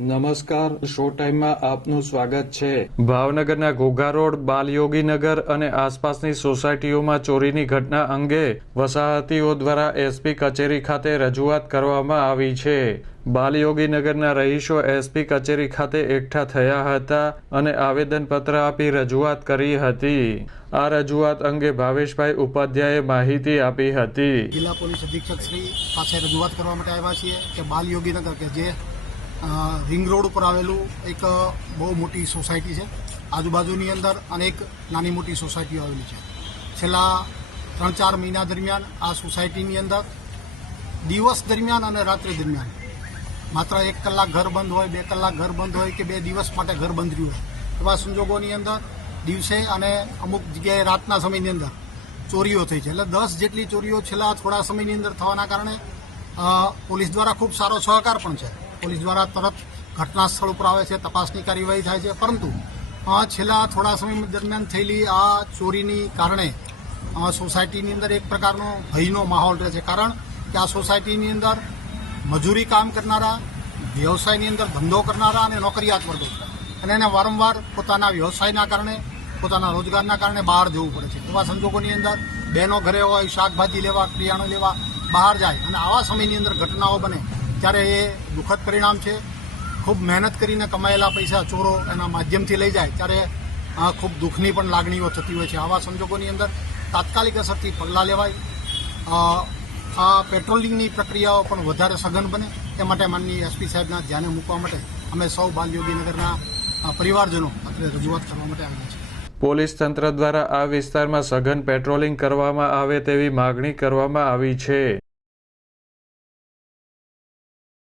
નમસ્કાર શો ટાઈમમાં આપનું સ્વાગત છે. ભાવનગરના ઘોઘા રોડ બાલયોગીનગર અને આસપાસની સોસાયટીઓમાં ચોરીની ઘટના અંગે વસાહતીઓ દ્વારા એસપી કચેરી ખાતે રજૂઆત કરવામાં આવી છે. બાલયોગીનગરના રહીશો એસપી કચેરી ખાતે એકઠા થયા હતા અને આવેદનપત્ર આપી રજૂઆત કરી હતી. આ રજૂઆત અંગે ભાવેશભાઈ ઉપાધ્યાયે માહિતી આપી હતી. જિલ્લા પોલીસ અધિક્ષક શ્રી પાસે રજૂઆત કરવા માટે આવ્યા છીએ કે બાલયોગીનગર કે જે રિંગ રોડ ઉપર આવેલું એક બહુ મોટી સોસાયટી છે. આજુબાજુની અંદર અનેક નાની મોટી સોસાયટીઓ આવેલી છે. છેલ્લા ત્રણ ચાર મહિના દરમિયાન આ સોસાયટીની અંદર દિવસ દરમિયાન અને રાત્રિ દરમિયાન માત્ર એક કલાક ઘર બંધ હોય, બે કલાક ઘર બંધ હોય કે બે દિવસ માટે ઘર બંધ રહ્યું હોય. એવા સંજોગોની અંદર દિવસે અને અમુક જગ્યાએ રાતના સમયની અંદર ચોરીઓ થઈ છે. એટલે દસ જેટલી ચોરીઓ છેલ્લા થોડા સમયની અંદર થવાના કારણે પોલીસ દ્વારા ખૂબ સારો સહકાર પણ છે. પોલીસ દ્વારા તરત ઘટના સ્થળ ઉપર આવે છે, તપાસની કાર્યવાહી થાય છે. પરંતુ છેલ્લા થોડા સમય દરમિયાન થયેલી આ ચોરીની કારણે સોસાયટીની અંદર એક પ્રકારનો ભયનો માહોલ રહે છે. કારણ કે આ સોસાયટીની અંદર મજૂરી કામ કરનારા, વ્યવસાયની અંદર ધંધો કરનારા અને નોકરિયાત વર્ગો અને એને વારંવાર પોતાના વ્યવસાયના કારણે, પોતાના રોજગારના કારણે બહાર જવું પડે છે. એવા સંજોગોની અંદર બહેનો ઘરે હોય, શાકભાજી લેવા કરિયાણું લેવા બહાર જાય અને આવા સમયની અંદર ઘટનાઓ બને. ત્યારે એ દુઃખદ પરિણામ છે. ખૂબ મહેનત કરીને કમાયેલા પૈસા ચોરો એના માધ્યમથી લઈ જાય ત્યારે ખૂબ દુઃખની પણ લાગણીઓ થતી હોય છે. આવા સંજોગોની અંદર તાત્કાલિક અસરથી પગલાં લેવાય. આ પેટ્રોલિંગની પ્રક્રિયાઓ પણ વધારે સઘન બને. તે માટે માનનીય એસપી સાહેબના ધ્યાને મૂકવા માટે અમે સૌ બાલયોગીનગરના પરિવારજનો અત્રે રજૂઆત કરવા માટે આવ્યા છીએ. પોલીસ તંત્ર દ્વારા આ વિસ્તારમાં સઘન પેટ્રોલિંગ કરવામાં આવે તેવી માગણી કરવામાં આવી છે.